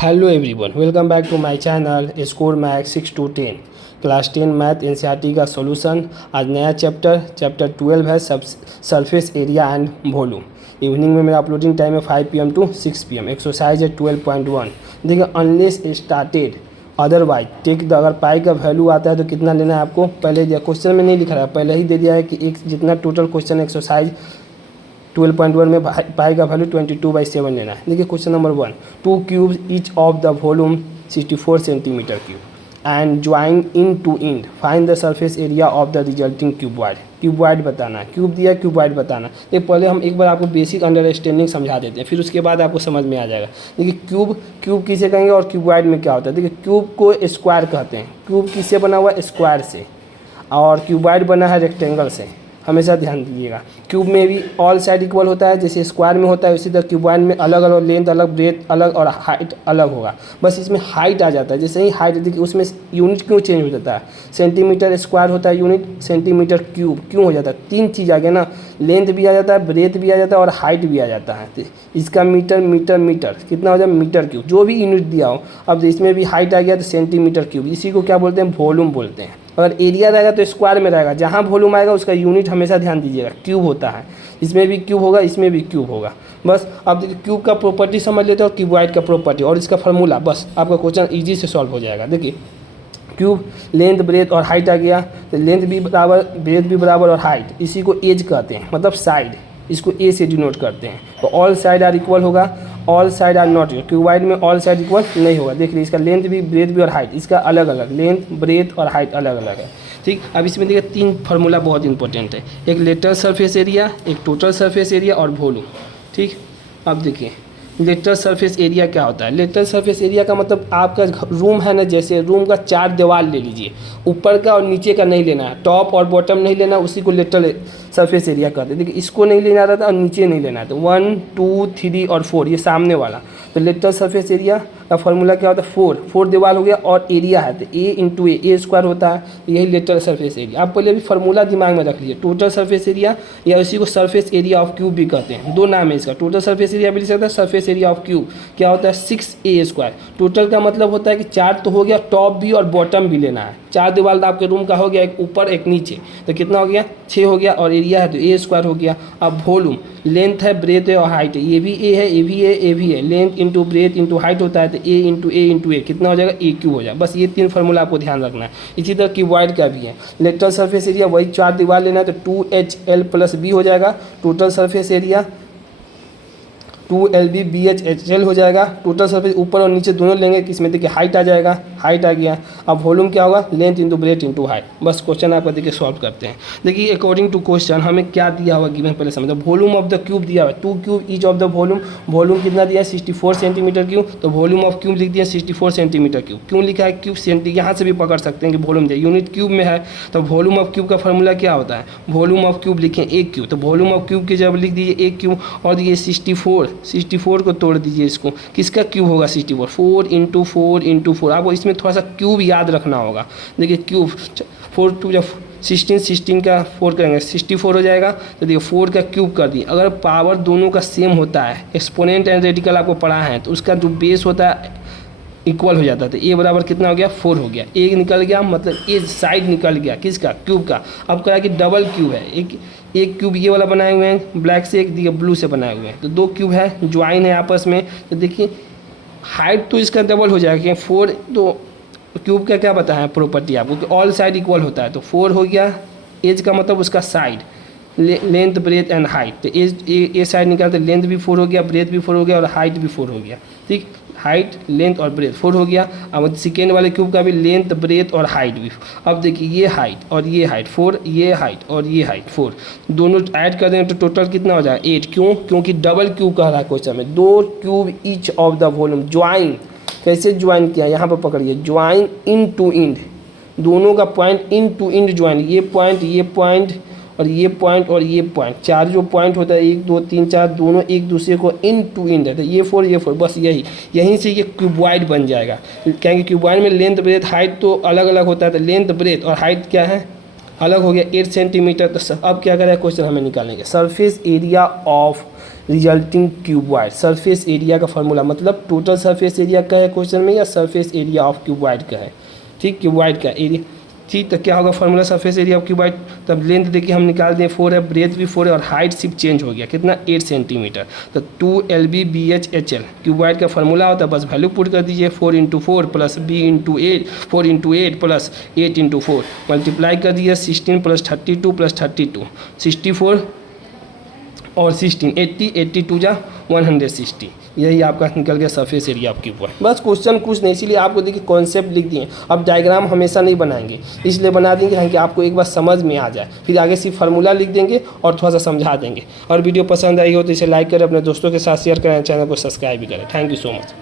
Hello everyone, welcome back to my channel Score Max 6 to 10 class 10 math NCERT का solution. आज नया chapter 12 है surface area and volume. Evening में मेरा uploading time है 5 PM to 6 PM। Exercise है 12.1। देखिए, unless stated otherwise take the, अगर पाई का वैल्यू आता है तो कितना लेना है आपको पहले दिया, क्वेश्चन में नहीं लिखा है, पहले ही दे दिया है कि एक जितना टोटल क्वेश्चन एक्सरसाइज 12.1 में पाई का वैल्यू 22/7 लेना है। देखिए question number 1, 2 cubes each of the volume 64 centimetre cube and join end to end, find the surface area of the resulting cuboid. Cuboid बताना है, क्यूब दिया क्यूबॉइड बताना। देखिए पहले हम एक बार आपको बेसिक अंडरस्टैंडिंग समझा देते हैं, फिर उसके बाद आपको समझ में आ जाएगा। देखिए क्यूब किसे कहेंगे और क्यूबॉइड में क्या होता है। देखिए क्यूब को स्क्वायर कहते हैं, क्यूब किससे बना हुआ है, स्क्वायर से, और क्यूबॉइड बना है रेक्टेंगल से। हमेशा ध्यान दीजिएगा, क्यूब में भी ऑल साइड इक्वल होता है, जैसे स्क्वायर में होता है उसी तरह क्यूबॉइड में अलग अलग लेंथ अलग, ब्रेथ अलग और हाइट अलग होगा। बस इसमें हाइट आ जाता है, जैसे ही हाइट देखिए उसमें यूनिट क्यों चेंज हो जाता है, सेंटीमीटर स्क्वायर होता है यूनिट, सेंटीमीटर क्यूब क्यों हो जाता है, तीन चीज़ आ गया ना, लेंथ भी आ जाता है, ब्रेथ भी आ जाता है और हाइट भी आ जाता है। तो इसका मीटर मीटर मीटर कितना हो जाए, मीटर क्यूब, जो भी यूनिट दिया हो। अब इसमें भी हाइट आ गया तो सेंटीमीटर क्यूब, इसी को क्या बोलते हैं, वॉल्यूम बोलते हैं। अगर एरिया रहेगा तो स्क्वायर में रहेगा, जहाँ वॉल्यूम आएगा उसका यूनिट हमेशा ध्यान दीजिएगा क्यूब होता है। इसमें भी क्यूब होगा, इसमें भी क्यूब होगा। बस अब देखिए क्यूब का प्रॉपर्टी समझ लेते हो और क्यूबॉइड का प्रॉपर्टी और इसका फार्मूला, बस आपका क्वेश्चन इजी से सॉल्व हो जाएगा। देखिए क्यूब लेंथ ब्रेथ और हाइट आ गया, तो लेंथ भी बराबर ब्रेथ भी बराबर और हाइट, इसी को एज कहते हैं, मतलब साइड, इसको ए से डिनोट करते हैं। तो ऑल साइड आर इक्वल होगा, all side are not equal, cuboid में ऑल साइड इक्वल नहीं होगा। देख लीजिए इसका लेंथ भी ब्रेथ भी और हाइट, इसका अलग अलग लेंथ ब्रेथ और हाइट अलग अलग है। ठीक, अब इसमें देखिए तीन फार्मूला बहुत इंपॉर्टेंट है, एक लेटरल सरफेस एरिया, एक टोटल सरफेस एरिया और वॉल्यूम। ठीक, अब देखिए लेटरल सरफेस एरिया क्या होता है। लेटरल सरफेस एरिया का मतलब आपका रूम है ना, जैसे रूम का 4 दीवार ले लीजिए, ऊपर का और नीचे का नहीं लेना है, टॉप और बॉटम नहीं लेना, उसी को लेटरल सरफेस एरिया कहते हैं। देखिए इसको नहीं लेना रहता और नीचे नहीं लेना है, तो 1 2 3 और 4 ये सामने वाला। तो लेटरल सरफेस एरिया का फॉर्मूला क्या होता है, 4 दीवार हो गया और एरिया है तो ए स्क्वायर होता है, तो यही लेटरल सरफेस एरिया। आप पहले भी फार्मूला दिमाग में रख लीजिए, टोटल सरफेस एरिया या उसी को सरफेस एरिया ऑफ क्यूब भी कहते हैं, दो नाम है इसका। टोटल सरफेस एरिया भी लिख सकता है, सरफेस एरिया ऑफ क्यूब क्या होता है, 6a स्क्वायर। टोटल का मतलब होता है कि 4 तो हो गया, टॉप भी और बॉटम भी लेना है। 4 दीवार आपके रूम का हो गया, एक ऊपर एक नीचे, तो कितना हो गया, 6 हो गया, और एरिया है तो ए स्क्वायर हो गया। अब वॉल्यूम, लेंथ है ब्रेथ है और हाइट है, ये भी ए है, ये भी है, ये भी है, length into breadth into height होता है, तो ए इंटू ए कितना हो जाएगा, ए क्यू हो जाएगा। बस ये तीन फार्मूला आपको ध्यान रखना है। इसी तरह क्यूबॉइड का भी है, लेटरल सरफेस एरिया वही 4 दीवार लेना है तो 2HL + B हो जाएगा। Total surface area 2LB BHL हो जाएगा। टोटल सरफेस ऊपर और नीचे दोनों लेंगे, किसमें देखिए हाइट आ जाएगा, हाइट आ गया। अब वॉल्यूम क्या होगा, length into breadth into height. बस क्वेश्चन आपका देखिए सॉल्व करते हैं। देखिए अकॉर्डिंग टू क्वेश्चन हमें क्या दिया हुआ गिवन, पहले समझो। वॉल्यूम ऑफ द क्यूब दिया हुआ है, 2 cube each of the volume कितना दिया है, 64 सेंटीमीटर क्यूब। तो वॉल्यूम ऑफ क्यूब लिख दिया 64 सेंटीमीटर क्यूब। क्यों लिखा है क्यूब सेंटी, यहाँ से भी पकड़ सकते हैं कि वॉल्यूम दिया, यूनिट क्यूब में है, तो वॉल्यूम ऑफ क्यूब का फॉर्मूला क्या होता है, वॉल्यूम ऑफ क्यूब लिखें एक क्यूब, तो वॉल्यूम ऑफ क्यूब की जब लिख दीजिए एक क्यूब, और दिए 64 को तोड़ दीजिए, इसको किसका क्यूब होगा, 64, 4 × 4 × 4। आपको इसमें थोड़ा सा क्यूब याद रखना होगा। देखिए क्यूब 4 2 जब 16 का 4 करेंगे 64 हो जाएगा, तो देखिए 4 का क्यूब कर दिए। अगर पावर दोनों का सेम होता है, एक्सपोनेंट एंड रेडिकल आपको पढ़ा है, तो उसका जो बेस होता है इक्वल हो जाता है। तो ए बराबर कितना हो गया, 4 हो गया, ए निकल गया, मतलब ए साइड निकल गया किसका, क्यूब का। अब कहा कि डबल क्यूब है, एक क्यूब ये वाला बनाए हुए हैं ब्लैक से, एक दिया ब्लू से बनाए हुए हैं, तो 2 क्यूब है, ज्वाइन है आपस में। तो देखिए हाइट तो इसका डबल हो जाएगा, क्योंकि 4 तो क्यूब का क्या बताया प्रॉपर्टी आपको कि ऑल साइड इक्वल होता है, तो 4 हो गया, एज का मतलब उसका side, length breadth and height. तो ए साइड निकालते लेंथ भी 4 हो गया, ब्रेथ भी 4 हो गया और हाइट भी 4 हो गया। ठीक, हाइट लेंथ और ब्रेथ 4 हो गया। अब सेकेंड वाले क्यूब का भी लेंथ ब्रेथ और हाइट भी। अब देखिए ये हाइट और ये हाइट 4, ये हाइट और ये हाइट 4, दोनों ऐड कर देंगे तो टोटल कितना हो जाएगा 8। क्यों, क्योंकि डबल क्यूब कह रहा है क्वेश्चन में। 2 cube each of the volume, join कैसे ज्वाइन किया, यहाँ पर पकड़िए, ज्वाइन इन टू इंड, दोनों का point end to end join, ये पॉइंट और ये पॉइंट, 4 जो पॉइंट होता है 1 2 3 4, दोनों एक दूसरे को इन टू इंड है, तो ये 4 बस यहीं से ये क्यूबॉइड बन जाएगा। क्योंकि क्यूबॉइड में लेंथ ब्रेथ हाइट तो अलग अलग होता है, तो लेंथ ब्रेथ और हाइट क्या है, अलग हो गया 8 सेंटीमीटर। तो अब क्या करें क्वेश्चन हमें निकालने का, surface area of resulting cuboid. Surface area का फॉर्मूला मतलब टोटल सरफेस एरिया का है क्वेश्चन में या सरफेस एरिया ऑफ क्यूबॉइड का है। ठीक, क्यूबॉइड का एरिया। ठीक, तो क्या होगा formula surface area of cuboid. तब लेंथ देखिए हम निकाल दें 4 है, ब्रेथ भी 4 है और हाइट सिर्फ चेंज हो गया कितना 8 सेंटीमीटर। तो 2LBBHHL क्यूबॉइड का फॉर्मूला होता है, बस वैल्यू पुट कर दीजिए 4 × 4 प्लस B × 8 4 × 8 प्लस 8 × 4 मल्टीप्लाई कर दीजिए 16 प्लस 32 प्लस 32 64 और 16 80 82 जा 160। यही आपका निकल गया सरफेस एरिया ऑफ क्यूबॉइड। बस क्वेश्चन कुछ नहीं, इसीलिए आपको देखिए कॉन्सेप्ट लिख दिए। अब डायग्राम हमेशा नहीं बनाएंगे, इसलिए बना देंगे कि आपको एक बार समझ में आ जाए, फिर आगे सिर्फ फार्मूला लिख देंगे और थोड़ा सा समझा देंगे। और वीडियो पसंद आई हो तो इसे लाइक करें, अपने दोस्तों के साथ शेयर करें, चैनल को सब्सक्राइब भी करें। Thank you so much.